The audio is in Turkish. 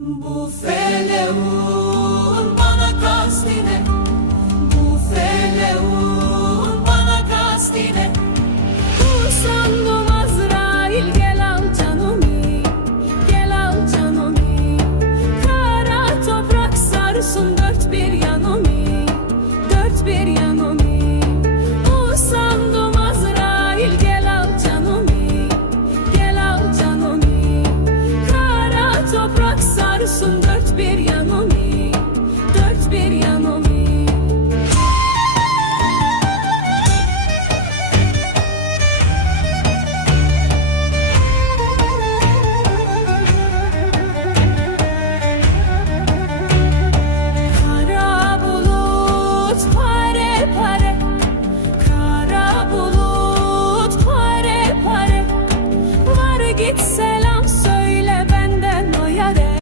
Bu feleğun bana kastine, bu feleğun bana kastine. Sandım Azrail gel al canımı, gel al canımı. Kara toprak sarsın dört bir yanımı, dört bir yanımı. Sandım Azrail gel al canımı, gel al canımı. Kara toprak sarsın